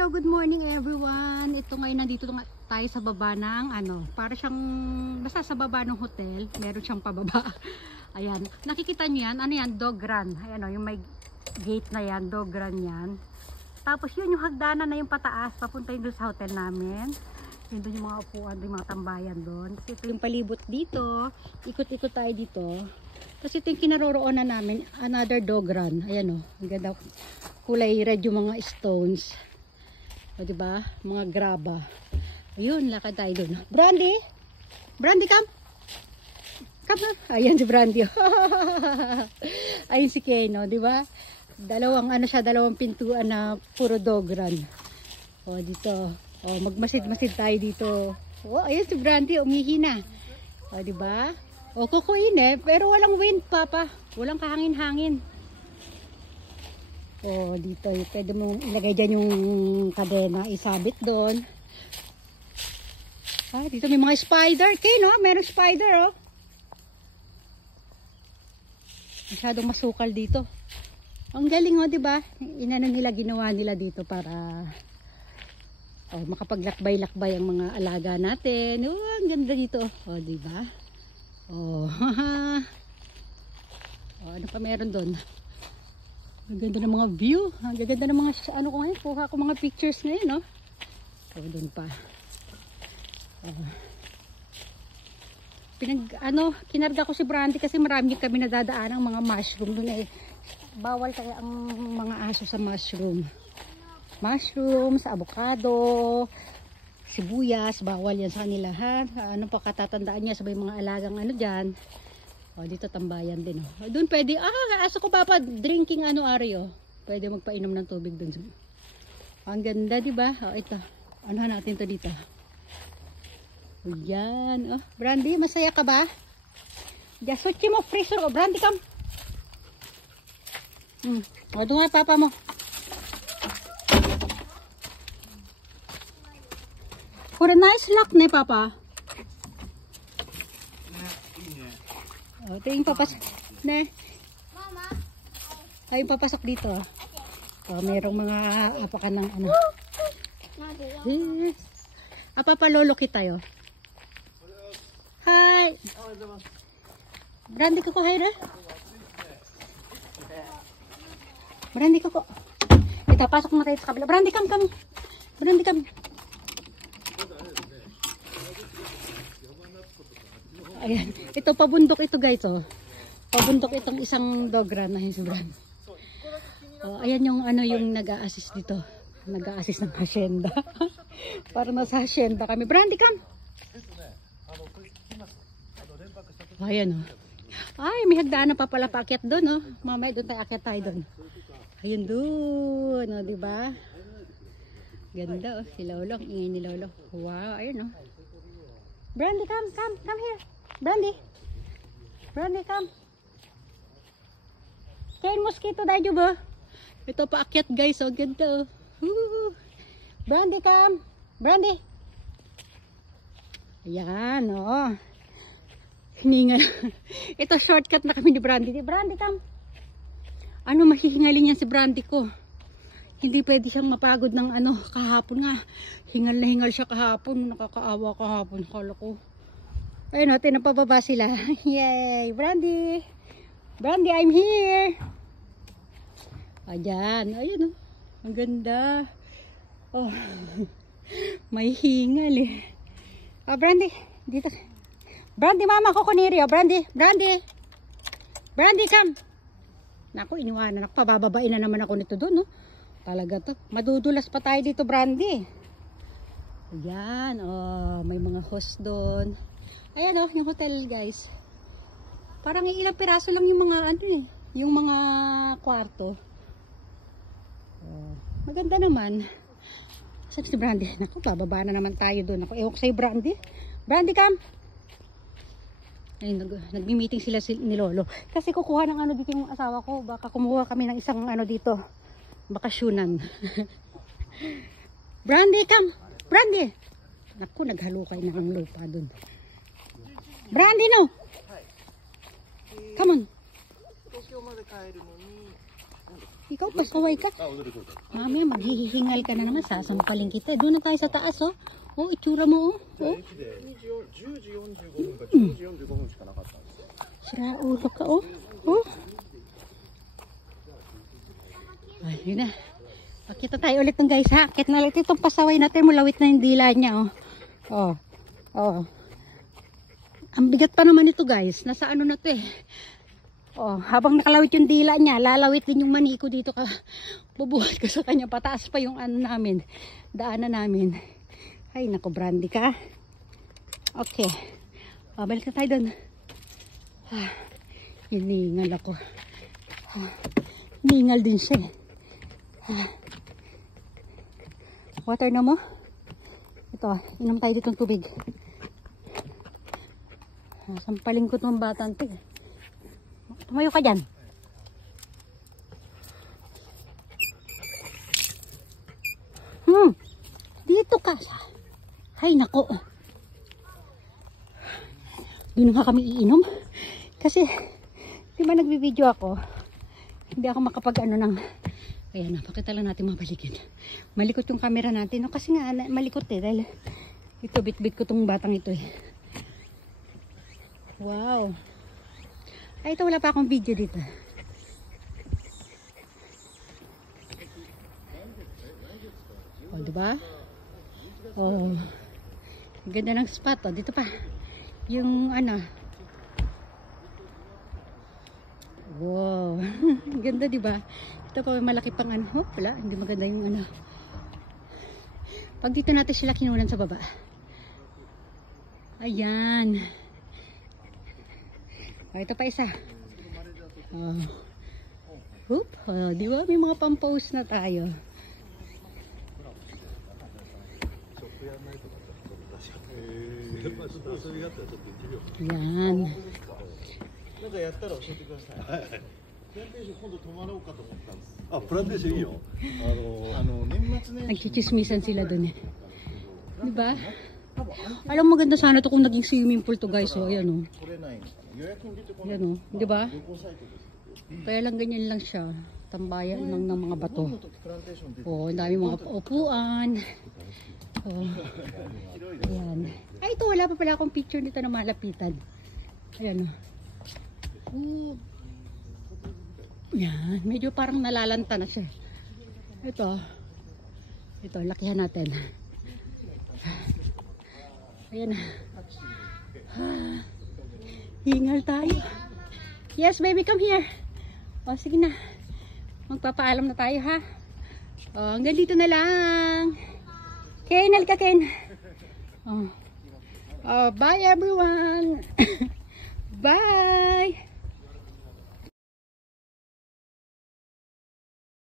Hello, good morning everyone. Ito ngayon nandito tayo sa baba ng para siyang basta sa baba ng hotel, meron siyang pababa. Ayan, nakikita niyo yan, ano yan, dog run. Ayan yung may gate na yan, dog run yan. Tapos yun yung hagdanan na yung pataas, papunta yun doon sa hotel namin. Yun doon yung mga upuan, yung mga tambayan doon. Tapos ito yung palibot dito, ikot-ikot tayo dito. Tapos ito yung kinaroroonan namin, another dog run. Ayan ang ganda, kulay red yung mga stones. O diba, mga graba. Ayun, lakad tayo doon. Brandy! Brandy, come! Come na! Ayan si Brandy. Ayun si Keno, diba? Dalawang dalawang pintuan na puro dog run. O dito, magmasid-masid tayo dito. O ayun si Brandy, umihi na. O diba? O kukuin pero walang wind, Papa. Walang kahangin-hangin. O dito, pwede mong ilagay dyan yung kadena, isabit doon. Dito may mga spider. Keno, merong spider Masyadong masukal dito. Ang galing diba? Inano nila, ginawa nila dito para makapaglakbay-lakbay ang mga alaga natin. Ang ganda dito. Diba? Ano pa meron doon? Ang ganda ng mga view. Ang ganda ng mga ko ngayon. Kuha ko mga pictures ngayon, doon pa. Kinarga ko si Brandy kasi marami kami nadadaan ang mga mushroom doon bawal kaya ang mga aso sa mushroom. Mushrooms, avocado, sibuyas, bawal yan sa kanila Ano pa katatandaan niya sabay mga alagang dyan. Dito tambayan din Doon pwede, aso ko Papa, drinking Ario. Pwede magpainom ng tubig doon. Ang ganda, di ba? Ito. Anuhan natin to dito. Yan. Brandy, masaya ka ba? Jasuchi mo freezer Brandy, come. Doon nga Papa mo. For a nice luck ne Papa. Ito yung papasok. Mama. Ay, yung papasok dito. Mayroong mga apakan ng Yes. Papalolo kita Hi. Brandy ko hi re. Brandy ko. Ito, pasok mo tayo sa kabila. Brandy, come. Brandy, come. Ayan. Ito, pabundok ito guys, Pabundok itong isang dog run na si Brandy. Ayan yung yung nag-a-assist dito. Nag-a-assist ng hacienda. Para nasa hacienda kami. Brandy, come. Ayan, Ay, may hagdaan na pa pala paakyat doon, Mamaya doon tayo akyat tayo doon. Ayun doon, diba? Ganda, si Lolo. Ingay ni Lolo. Wow, ayun, Brandy, come here. Brandy, come. Kain mosquito tayo ba? Ito paakyat guys, ganda. Brandy, come. Brandy. Ayan, hiningal. Ito shortcut na kami ni Brandy. Brandy, come. Mahihingalin yan si Brandy ko. Hindi pwede siyang mapagod ng kahapon nga. Hingal na hingal siya kahapon. Nakakaawa kahapon. Kala ko. Ayun tinapababa sila. Yay! Brandy! Brandy, I'm here! Ayan. Ayun Ang ganda. May hingal Brandy, dito. Brandy, mama ko kuniri. Brandy, come. Naku, iniwanan ako. Pabababain na naman ako nito doon, Talaga to. Madudulas pa tayo dito, Brandy. Ayan, may mga host doon. Ayan, yung hotel, guys. Parang ilang piraso lang yung mga, yung mga kwarto. Maganda naman. Saan si Brandy? Naku, bababa na naman tayo doon. Ako, ewan ko sa'yo, Brandy. Brandy, come. Ayun, nagmi-meeting sila ni Lolo. Kasi kukuha ng dito yung asawa ko. Baka kumuha kami ng isang dito. Bakasyunan. Brandy, come. Brandy. Naku, naghalukay na ang lupa dun. Brandy, no. Come on. Ikaw, pasaway ka. Mamaya, maghihingal ka na naman. Sasampalin kita. Doon na tayo sa taas, oh. Oh, itsura mo, oh. Oh. Sira ulo ka, oh. Oh. Ay, yun na. Pakita tayo ulit ng guys, ha. Akit na ulit itong pasaway natin. Mulawit na yung dila niya, oh. Oh. Oh. Ang bigat pa naman ito, guys. Nasa ano na to, eh. Oh, habang nakalawit yung dila niya, lalawit din yung mani ko dito ka. Bubuhat ko sa kanya. Pataas pa yung ano namin. Daanan namin. Ay, naku, Brandy ka. Okay. Balik na tayo doon. Hiningal ako. Hiningal din siya. Water na mo? Ito, inom tayo ditong tubig. Sampaling ko itong batang ito. Tumayo ka dyan. Dito ka. Hay nako. Di na nga kami iinom. Kasi, di ba nagbibideo ako? Hindi ako makapag ano ng... Ayan, napakita lang natin mabalikin. Malikot yung camera natin. No? Kasi nga, malikot eh. Dahil ito, bit-bit ko tong batang ito eh. Wow. Ay, ito wala pa akong video dito. Oh, diba? Oh. Ganda ng spot, oh. Dito pa. Yung ano. Wow. Ganda, diba? Ito pa malaki pang ano. Oh, wala. Hindi maganda yung ano. Pag dito natin sila kinunan sa baba. Ayan. Oh, ito pa isa. Oh. Oop. Oh, di ba? May mga pang-post na tayo. Ayan. Nagchichismisan sila dun eh. Di ba? Alam mo, maganda sana to kung naging swimming pool to guys. So, ayan o. Ayan o. Di ba? Kaya lang ganyan lang siya. Tambayan lang ng mga bato. Oh, ang dami mga upuan. Oh. Ayan. Ay, ito. Wala pa pala akong picture dito na malapitan. Ayan o. Oh. Ayan. Medyo parang nalalanta na siya. Ito. Ito. Lakihan natin. Ayan na. Hingal tayo. Yes, baby, come here. O, sige na. Magpapaalam na tayo, ha? O, hanggang dito na lang. Ken, halika, Ken. O, bye, everyone. Bye.